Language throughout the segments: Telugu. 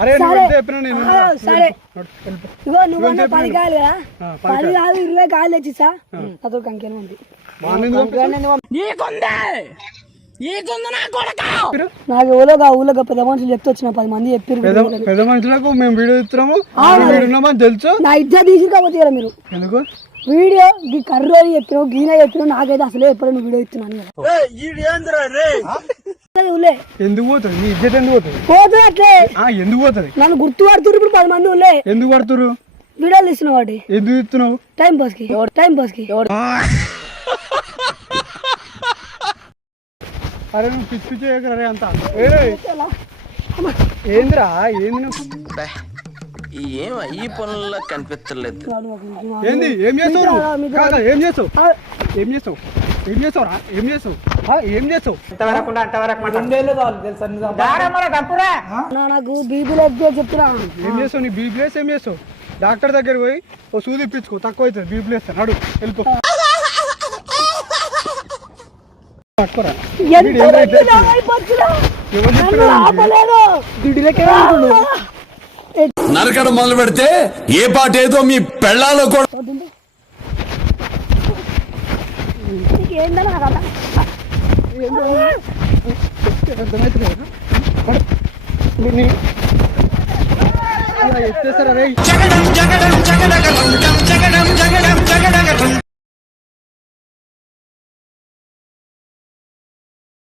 అరే నువ్వు ఎంత చెప్పినా నేను సరే ఇగో నువ్వు 10 కాయలు కదా 10 కాదు 20 కాయలు తెచ్చిస్తా అదో కంకెను ఉంది నాకు ఊళ్ళోగా పెద్ద మనుషులు చెప్తూ వచ్చిన 10 మంది చెప్పారు పెద్ద మనుషులకు మేము వీడియో ఇస్తున్నాము తెలుసు నా ఇజ్జా తీసుకోకపోతే కదా మీరు ఎందుకు వీడియో ఈ కర్రీ చెప్పినావు గీన చెప్పినావు నాకైతే అసలే ఎప్పుడు నువ్వు వీడియో ఇస్తున్నాను ఎందుకు పోతుంది నీ ఇజ్జత్ ఎందుకు పోతుంది పోతుంది అట్లే ఎందుకు పోతుంది నన్ను గుర్తు పడుతున్నారు ఇప్పుడు 10 మంది ఊళ్ళే ఎందుకు పడుతురు వీడియోలు ఇస్తున్నావు వాటి ఎందుకు ఇస్తున్నావు టైం పాస్ కి అరే నువ్వు పిచ్చి పిచ్చి చేయకరా అంత ఏందిరా ఏంది ఈ పనుల్లో కనిపించలేదు ఏంది ఏం చేస్తావు ఏం చేస్తావు ఏం చేస్తావు ఏం చేస్తావురా ఏం చేస్తావు ఏం చేస్తావు నాకు బీబీలెస్ చెప్తున్నా ఏం చేస్తావు నీ బీబీలెస్ ఏం చేస్తావు డాక్టర్ దగ్గర పోయి ఓ సూది ఇప్పించుకో తక్కువ అవుతుంది బీబీలెస్ నడు వెళ్ళిపో నరకడం మొదలు పెడితే ఏ పాట ఏదో మీ పెళ్ళాలో కూడా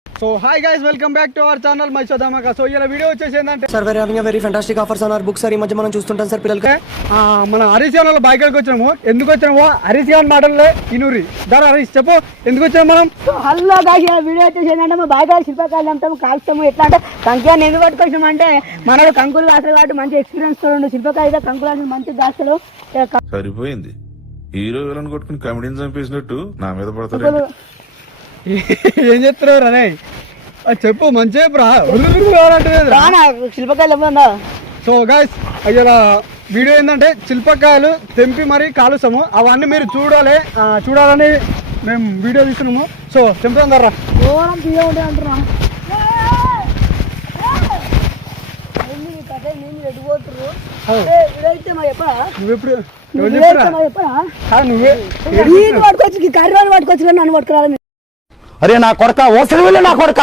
So hi guys, welcome back to our channel My Shodamaka. So ఇలా వీడియో వచ్చేసి ఏంటంటే సార్ వేరే having very fantastic offers on our books sir ఈ మధ్య మనం చూస్తుంటాం సార్ పిల్లలకి మన హరీష్ వాళ్ళ బైక్ వచ్చినాము ఎందుకు వచ్చాము హరీష్ గారి మాటల్లో ఇనూరి ధర హరీష్ చెప్పు ఎందుకు వచ్చాము మనం హలో వీడియో వచ్చేసి ఏంటంటే మా బాగా శిల్పకాయలు అంటాము కాల్స్తాము ఎట్లా అంటే కంకియాన్ని ఎందుకు పట్టుకొచ్చాము అంటే మనడు కంకులు కాస్తాడు కాబట్టి మంచి ఎక్స్పీరియన్స్ తో శిల్పకాయ కంకులు మంచి కాస్తాడు సరిపోయింది హీరో విలన్ కొట్టుకుని కమెడీని చంపేసినట్టు నా మీద పడతారు ఏం చెప్తున్నారు అనే చెప్పు మంచిగా శిల్పకాయలు సో గైస్ ఇలా వీడియో ఏంటంటే శిల్పకాయలు తెంపి మరీ కాలుస్తాము అవన్నీ మీరు చూడాలని మేము వీడియో తీస్తున్నాము సో తెంపుతాం ధర అంటున్నా నువ్వెప్పుడు పట్టుకొచ్చి నన్ను పట్టుకురాలి అరే నా కొడక ఓసరి వెళ్ళి నా కొడక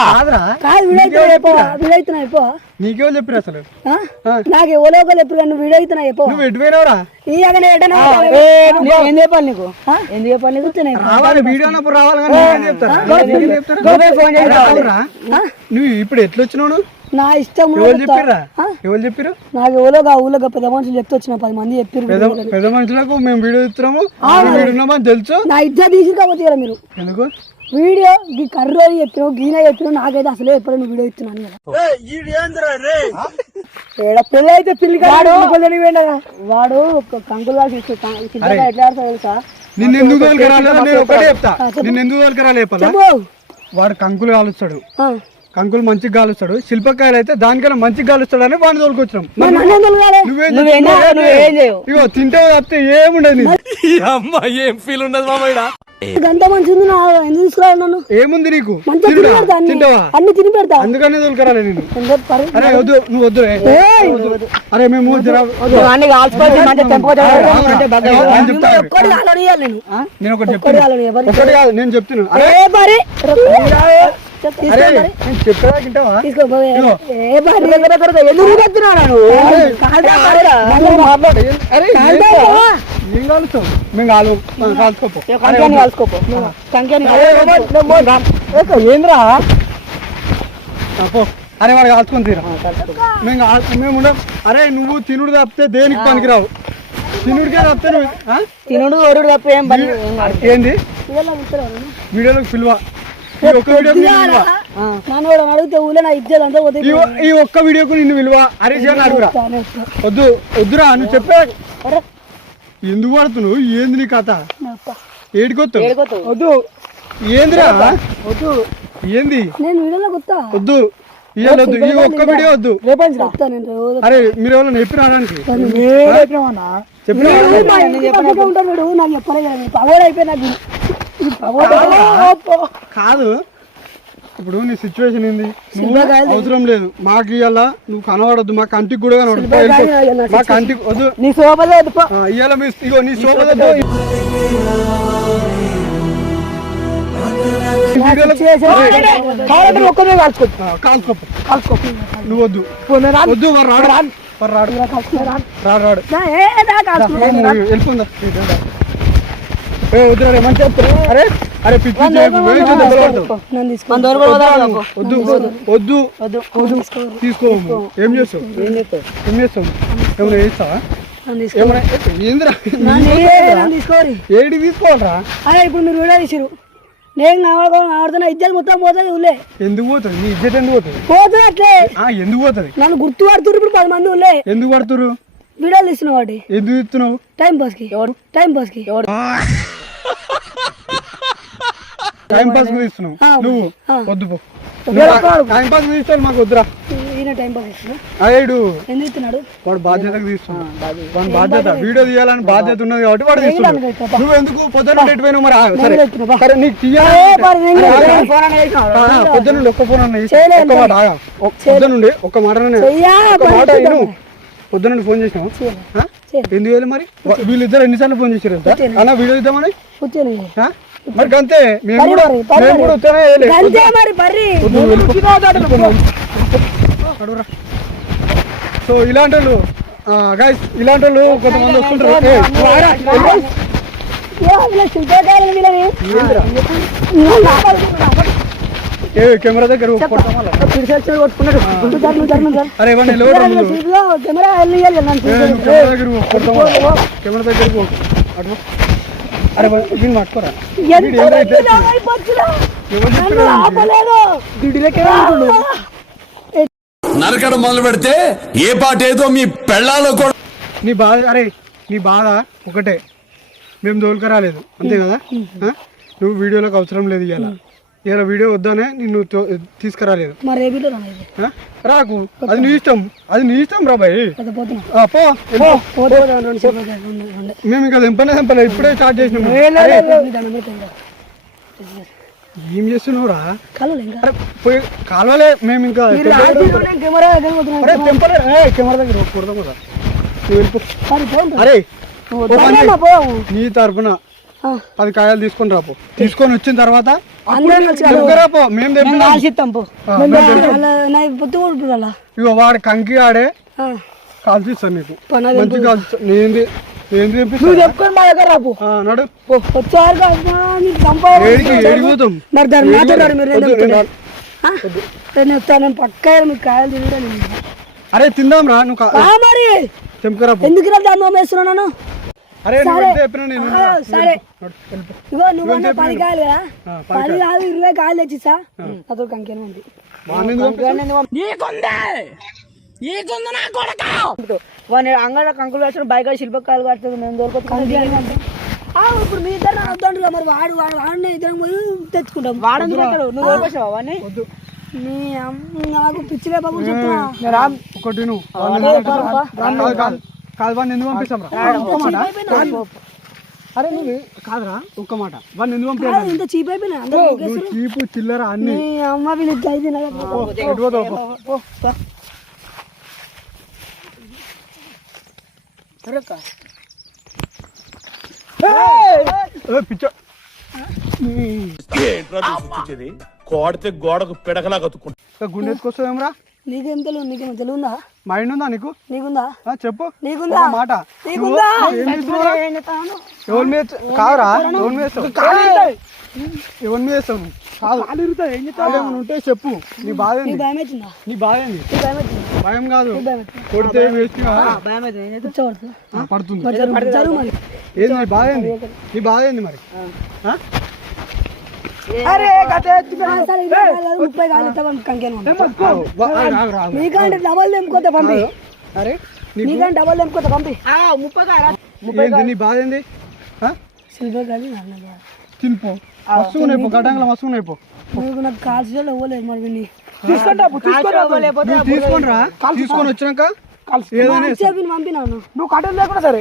నీకేమో చెప్పారు అసలు నాకు ఎవరో ఒకరు ఎప్పుడు నువ్వు వీడియో అవుతున్నా నువ్వు ఎటు పోయినావురా ఏం చెప్పాలి నీకు ఎందుకు చెప్పాలి నీకు రావాలి వీడియో అన్నప్పుడు రావాలి నువ్వు ఇప్పుడు ఎట్లా వచ్చినావు నా ఇష్టం ఎవరు చెప్పారు నాకు ఎవరోగా ఊళ్ళోగా పెద్ద మనుషులు చెప్తూ వచ్చిన 10 మంది చెప్పారు పెద్ద మనుషులకు మేము వీడియో ఇస్తున్నాము తెలుసు నా ఇద్దరు తీసుకోకపోతే మీరు ఎందుకు వీడియో ఈ కర్రీ చెప్పినావు గీన చెప్పినావు నాకైతే అసలే ఎప్పుడు నువ్వు వీడియో ఇస్తున్నాను పెళ్ళి అయితే పిల్లి వాడు కంకులు ఎట్లా ఆడతాడు తెలుసా నిన్ను ఎందుకు వాడు కంకులు కాలుస్తాడు కంకులు మంచిగా కాలుస్తాడు శిల్పకాయలు అయితే దానికన్నా మంచిగా కాలుస్తాడు అని వాడిని తోలుకొచ్చినాం ఇగో తింటే తప్పితే ఏముండదు ఏం ఫీల్ ఉండదు మామయ్య గంట మంచిది ఎందుకు తీసుకురాలి నన్ను ఏముంది నీకు అన్ని తిని పెడతా అందుకనే తోలుకరాలి నేను అరే వద్దు నువ్వు వద్దు అరే మేము నేను ఒకటి చెప్తాను నేను చెప్తున్నాను ఏంద్రా అరే వాడు కాల్చుకొని తీరా మేము అరే నువ్వు తినుడు తప్పితే దేనికి పనికిరావు తినుడికే తప్పితే నువ్వు తినుడు ఒరుడు తప్ప ఏం పని ఏంది వీడియోలోకి పిలువ అడిగితే ఊళ్ళో నా ఇచ్చేదంతా ఈ ఒక్క వీడియోకు నిన్ను విలువ హరీష్ గారిని అడుగురా వద్దురా నువ్వు చెప్పే ఎందుకు పడుతున్నావు ఏంది నీ కథ ఏడుకొత్తు వద్దు ఏందిరా వద్దు ఏంది నేను వీడియోలో కొత్తా వద్దు ఇవ్వద్దు ఈ ఒక్క వీడియో వద్దు అరే మీరు ఎవరైనా చెప్పినాడానికి కాదు ఇప్పుడు నీ సిచ్యువేషన్ ఏంది? నువ్వు శిల్పకాయలు అవసరం లేదు మాకు ఇవాళ, నువ్వు కనబడద్దు, మా కంటికి కూడా కనబడదు, పో, వెళ్ళిపో. మా కంటికి వద్దు, నీ శోభలే వద్దు, పో. ఇవాళ మీ ఇగో నీ శోభతో కావాలంటే ఒక్కనే కాల్చుకో, కాల్చుకో. నువ్వు వద్దు వద్దు, వాడు రాడు, వాడు రాడు, రాడు, రాడు. వెళ్ళిపోందా? వద్దు మంచి చెప్తారు. అరే అరే పిచ్చి వద్దు వద్దు వద్దు తీసుకో. ఏం చేస్తావు? ఏమైనా చేస్తావా? ఏమైనా ఏందిరా? తీసుకోరి ఏడికి తీసుకోవాలరా? అరే ఇప్పుడు మీరు వీడియో తీసిరు, నేను ఆడుతున్నా ఇజ్జత్ మొత్తం పోతుంది. ఊళ్ళే ఎందుకు పోతుంది? నీ ఇజ్జత్ ఎందుకు పోతుంది? పోతుంది అట్లే. ఎందుకు పోతుంది? నన్ను గుర్తు పడుతున్నారు ఇప్పుడు 10 మంది ఊళ్ళే. ఎందుకు పడుతురు? వీడియోలు తీస్తున్నావు వాటి. ఎందుకు ఇస్తున్నావు? టైం పాస్ కి. టైం పాస్ కి టైం పాస్ కు తీస్తున్నావు నువ్వు. వద్దు పో. టైం పాస్ తీస్తాను, మాకు వద్దురా. ఈయన టైం పాస్ ఇస్తున్నా. అయ్యాడు ఎందుకు ఇస్తున్నాడు? వాడు బాధ్యతకు తీస్తున్నాడు. వాడి బాధ్యత, వీడియో తీయాలని బాధ్యత ఉన్నది కాబట్టి వాడు తీస్తున్నాడు. నువ్వు ఎందుకు పొద్దున్న ఎటుపోయినావు మరి? సరే సరే, నీకు తీయాలి. పొద్దున్నుండి ఒక్క ఫోన్ అన్న ఒక్క మాట ఆగా. పొద్దున్నుండి ఒక్క మాట విను. పొద్దున్నుండి ఫోన్ చేసినావు ఎందుకు వేయాలి మరి? వీళ్ళిద్దరు ఎన్నిసార్లు ఫోన్ చేసారు ఎంత అన్న వీడియో ఇద్దామని? మరి అంతే, మేము కూడా ఉత్తనే సో ఇలాంటి వాళ్ళు గైస్, ఇలాంటి వాళ్ళు కొంతమంది వస్తుంటారు. కెమెరా దగ్గర అరే కెమెరా దగ్గర పో. అరే దీన్ని పట్టుకోరా. నరకడం మొదలు పెడితే ఏ పాట ఏదో మీ పెళ్ళాలో కూడా. నీ బాధ, అరే నీ బాధ ఒకటే, మేము దోలుకరాలేదు అంతే కదా. నువ్వు వీడియోలోకి అవసరం లేదు. ఇలా వీడియో వద్దానే నిన్ను తీసుకురాలేదు. రాకు, అది నీ ఇష్టం, అది నీ ఇష్టం రా బాయ్. మేము ఇంకా తెంపలే, ఇప్పుడే స్టార్ట్ చేసినాము. ఏం చేస్తున్నావురా? పోయి కాలువలే మేము ఇంకా కెమెరా దగ్గర కొడదాం కదా. అరే నీ తరపున 10 కాయలు తీసుకొని రాపో. తీసుకొని వచ్చిన తర్వాత ఇగో వాడు కంకి ఆడే కాల్చిస్తాను నీకు, మంచి కాల్చి. నువ్వు చెప్పుకొని మా దగ్గర రాపు. నడు అరే తిందాం రా. నువ్వు తెంపుకరా. ఎందుకు వేస్తున్నాను? అరే సరే ఇగో నువ్వు 10 కాయలు కదా, 10 కాదు 20 కాయలు తెచ్చిస్తా. అతను కంకెన్ ఉంది. అంగడ కంకులు వేసిన బయట శిల్పకాయలు కడుతుంది. మేము దొరకదు. ఇప్పుడు మీ ఇద్దరు వద్దంటారు మరి. వాడిని ఇద్దరు పోయి తెచ్చుకుంటాం. నువ్వు దొరకొచ్చావా వాడిని? నాకు పిచ్చిలే బాబు చెప్తున్నా. ఒకటి నువ్వు కాదు వాడిని ఎందుకు పంపిస్తాం రా? అరే నువ్వు కాదురా, ఒక్క మాట, వాడిని ఎందుకు పంపించాలి? ఇంత చీప్ అయిపోయినా చీపు చిల్లర అన్ని. అమ్మ వీళ్ళు కోడితే గోడకు పిడకలా కతుక్కుంటా. గుండె ఎత్తుకొస్తావేమరా? నీకేం తెలియదు? నీకేమో తెలుగుందా? మైండ్ ఉందా నీకు? నీకుందా? చెప్పు. నీకుందా మాట నీకుందా? ఎవరి మీద కాదురా, ఎవరి మీద వేస్తావు? ఎవరి మీద వేస్తావు? కాదు ఉంటే చెప్పు. నీ బాధ ఏంది? భయం అవుతుందా? నీ బాధ ఏంది? భయం కాదు, కొడితే వేస్ట్ పడుతుంది. ఏది నీ బాధ ఏంది? నీ బాధ ఏంది మరి? నీకంటే డబల్ తెంపుకోతే పంపి. నీకంటే డబల్ తెంపుకోతే పంపి. నీ బాధ ఏంది? శిల్పకాయలు తినిపో, మస్తు ఉన్నాయి పో, గడ్డంగా మస్తు ఉన్నాయి పో. నాకు కాల్చలేదు ఇవ్వలేదు మరి. తీసుకొని రా, తీసుకొని వచ్చినాక పంపినాను. నువ్వు కట్టలు లేకుండా సరే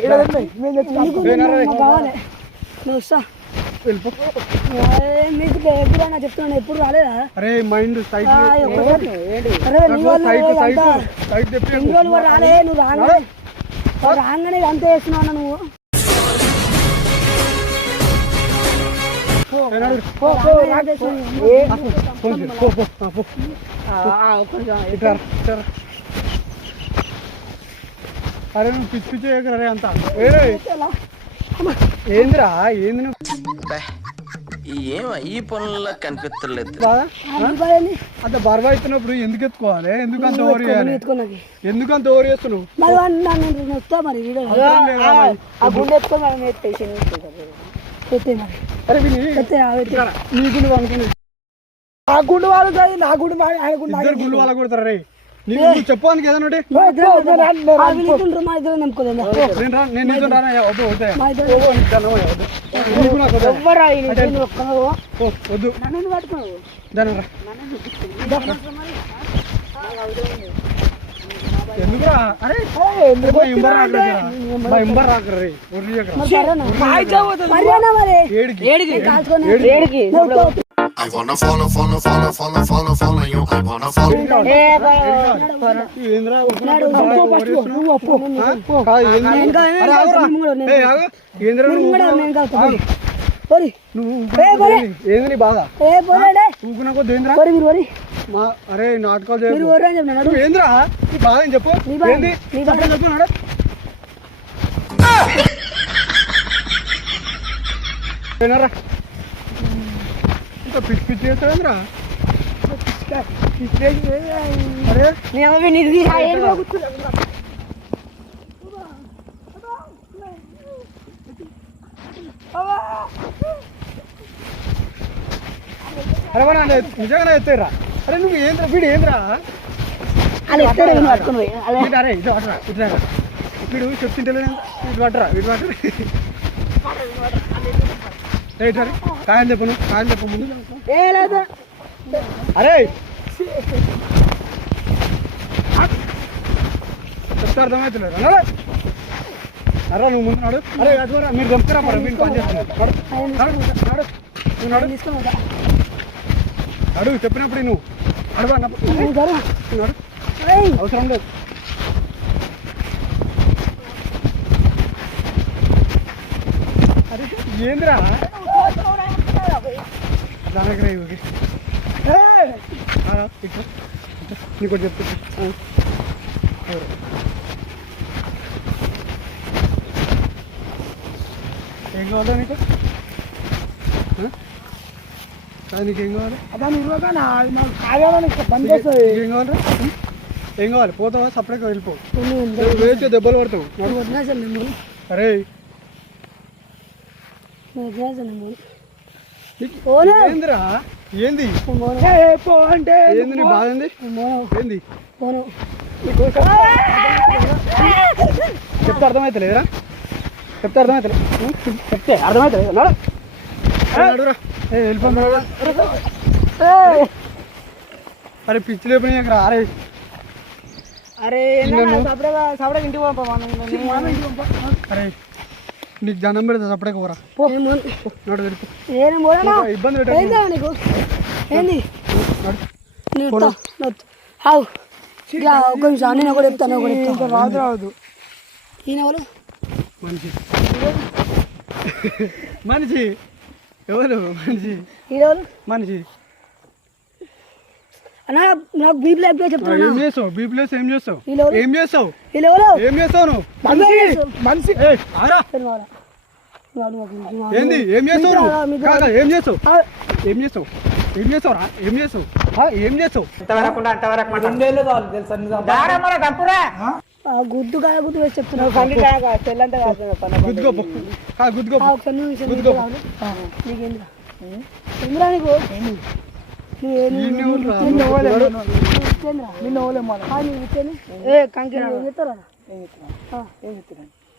కావాలి. నువ్వు వస్తా వెళ్ళిపో. మీకు ఎప్పుడు చెప్తున్నాను, ఎప్పుడు రాలేదా? అరే మైండ్ సైడ్ అరే నీ వాళ్ళు సైడ్ చెప్పి ఎన్ని రోజులు కూడా రాలే, నువ్వు రాగానే అంతే చేస్తున్నావు నువ్వు. అరే నువ్వు పిచ్చి పిచ్చి చేయకరా అంతా. ఏందిరా ఏంది నువ్వు ఏం ఈ పనుల్లో కనిపించలేదు. అంత బర్వా అవుతున్నప్పుడు ఎందుకు ఎత్తుకోవాలి? ఎందుకంత ఓవర్ చేయాలి? ఎందుకంత ఓవర్ చేస్తున్నావు? అరే నీ గుండు అనుకుని ఆ గుండు వాళ్ళు నా గుండు ఇద్దరు గుండు వాళ్ళ కొడతారా రే? నీకు చెప్పడానికి ఏదైనా ఉంటే నేను నీతో రానా? వద్దు ఎందుకురా? అరే ఇంబర్ రాకరా రే. I wanna follow you. I wanna follow. ఏంద్రీ బాధ? అరే నాటకాలు ఏంద్రా బాధ అని చెప్పు. చెప్పు నాడు. ఇంకా పిచ్చి పిచ్చి చేస్తావేంద్రా? అరే అరే మన నిజంగానే ఎత్తారా? అరే నువ్వు ఏంద్రా వీడు ఏంద్రా? అరే ఇది పట్టరా ఇట్లా వీడు చెప్తుంటే ఇటు పట్టరా ఇటు పట్టరా రైట్ అరే కాయని చెప్పను కాయని చెప్పు ముందు. అరే చెప్తే అర్థమవుతలేదు అరే నువ్వు ముందు నాడు. అరే అటువరా మీరు చంపుతారా మరి మీరు పని చేస్తున్నాడు. అడుగు చెప్పినప్పుడు నువ్వు అడుగు అన్నప్పుడు అవసరం లేదు. అరే ఏంద్రా దానికి రా ఇవి నీకు చెప్తా. ఏం కావాలా నీకు? నీకేం కావాలి? ఏం కావాలరా? ఏం కావాలి? పోతావా? సపరేట్గా వెళ్ళిపో. వేస్తే దెబ్బలు పడతావు. అరే ఏందిరా ఏంది ఏంది నీ బాధ ఏంది ఏంది చెప్తే అర్థమవుతలేదురా? చెప్తే అర్థమవుతలే చెప్తే అర్థమవుతలేదు. అడుగురా వెళ్ళిపోయి. అరే పిచ్చి లేపని అక్కడ. అరే అరే ఇంటికి అరే నీకు జనం పెడతా సపడే కూర ఇబ్బంది నీకు ఏంది ఒక్క నిమిషం నేను ఒకటి చెప్తాను. ఒకటి రాదు రాదు ఈయన వాళ్ళు మనిషి మనిషి ఎవరు మనిషి ఈరోజు మనిషి అన్నా నాకు బీపీ అయిపోయి చెప్తాను. ఏం చేస్తావు? బీపీ ఏం చేస్తావు? ఏం చేస్తావు? ఏం చేస్తావు నువ్వు? మనిషి ఏంది ఏం చేస్తావు నువ్వు? ఏం చేస్తావు? ఏం చేస్తావు? ఏం చేస్తావురా? ఏం చేస్తావు? ఏం చేస్తావు? గుద్దు కాయ గుద్దు వేసి చెప్తున్నావు.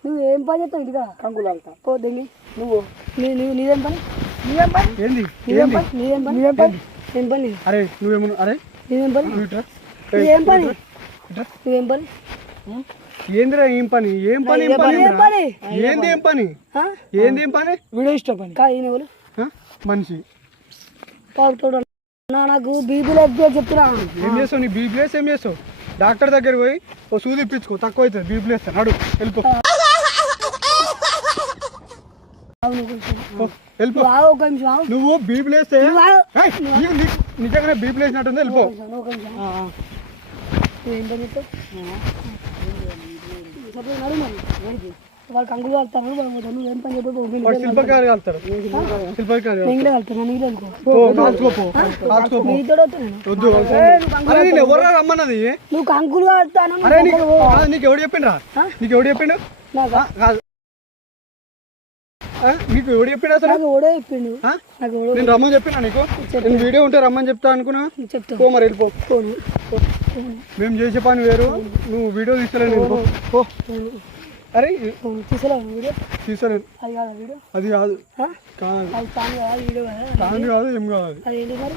నువ్వేం పని చేస్తావు? ఇదిగా కంకులు వెళ్తా పోద్ది నువ్వు నీదేం పని? నీదేం పని? ఏంది నీదేం పని? నీదేం పని? నీదేం పని? ఏం పని? అరే నువ్వేమన్నా? అరే నీదేం పని? నీదేం పని? నువ్వేం పని? ఏందిరా ఏం పని? ఏం పని? ఏం పని? ఏంది ఏం పని? ఏంది ఏం పని? వీడియో ఇష్టం పని కాదు. ఈయన ఎవరు? మనిషి పావుతోడు నాకు బీబీలో చెప్తున్నా ఏం చేస్తావు నీ బీప్లేస్ ఏం చేస్తావు డాక్టర్ దగ్గర పోయి ఓ సూది ఇప్పించుకో తక్కువ అవుతుంది బీప్లేస్ నడు వెళ్ళిపో వెళ్ళిపో ఒక నిమిషం ఆగు. నువ్వు బీప్లేస్ నిజంగానే బీప్లేస్ నట్టుంది వెళ్ళిపో ఒక నిమిషం ఏం పని చెప్తావు నడు మరి వాళ్ళు కంకులు కలుతారు నువ్వు ఏం పని చెప్పు వాడు శిల్పకారు కలుతాడు శిల్పకారు నీళ్ళే కలుతాను నీళ్ళు అనుకో కాల్చుకోపో నీతో వద్దు అరే నేను ఎవరు రమ్మన్నది నువ్వు కంకులు కలుతాను అరే నీకు ఎవడు చెప్పిండ్రా నీకు ఎవడు చెప్పిండు కాదు నీకు ఎవడు చెప్పిండు అసలు నాకు ఓడే చెప్పిండు నాకు ఓడే నేను రమ్మని చెప్పినా నీకు నేను వీడియో ఉంటే రమ్మని చెప్తా అనుకున్నా చెప్తా పో మరి వెళ్ళిపో మేము చేసే పని వేరు నువ్వు వీడియో తీసుకోలేదు నేను పో అరే తీసలేవు వీడియో తీసుకోలేదు అది కాదా వీడియో అది కాదు అది సాంగ్ కదా వీడియో కదా కాదు కాదు ఏం కాదు అది ఏంటి మరి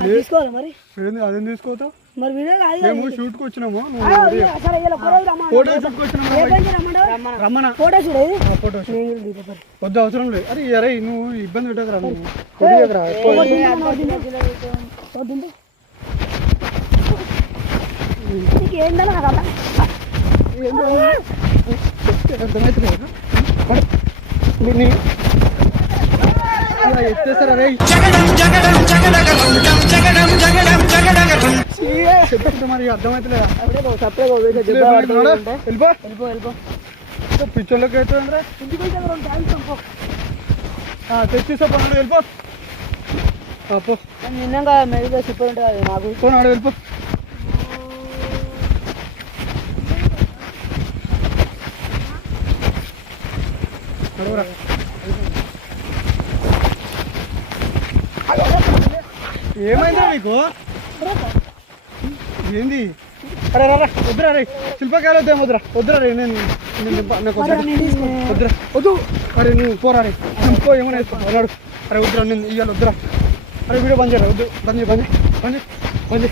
అది తీసుకోవాలి మరి ఏంది అదేం తీసుకోతావు మరి వీడియో కాదు మేము షూట్కి వచ్చినాము సరే ఇలా ఒకరోజు రమ్మను. ఫోటో షూట్కి వచ్చినాము ఏ టైంకి రమ్మంటావు? రమ్మనా ఫోటో చూడేది ఫోటో షూట్ నేను కూడా దిగుతా మరి. వద్దు అవసరం లేదు అరే అరే నువ్వు ఇబ్బంది పెట్టకరా నువ్వు కొద్దిగా వద్దు. నీకు ఏంటన్నా నాకు అర్థం ఎత్తేస్తారా రే చెప్తే మరి అర్థమవుతలేదా వెళ్ళిపో పిచ్చోళ్ళకి అవుతుందిరా తెచ్చిస్తా పనులు వెళ్ళిపో పో నిన్నగా మెరుగ్గా సూపర్ ఉంటుంది నాకు పోనాడు వెళ్ళిపో నడువురా ఏమైందా నీకు ఏంది అరే రా వద్దురా రే శిల్పకాయలు వద్దా వద్దురా రే నేను నాకు వద్దురా వద్దు అరే నువ్వు పోరా రే పో ఏమైనా వేసుకో అరే వద్దురా నేను ఇవాళ వద్దురా అరే వీడియో బంద్ చేయరా వద్దు బంద్ చేయి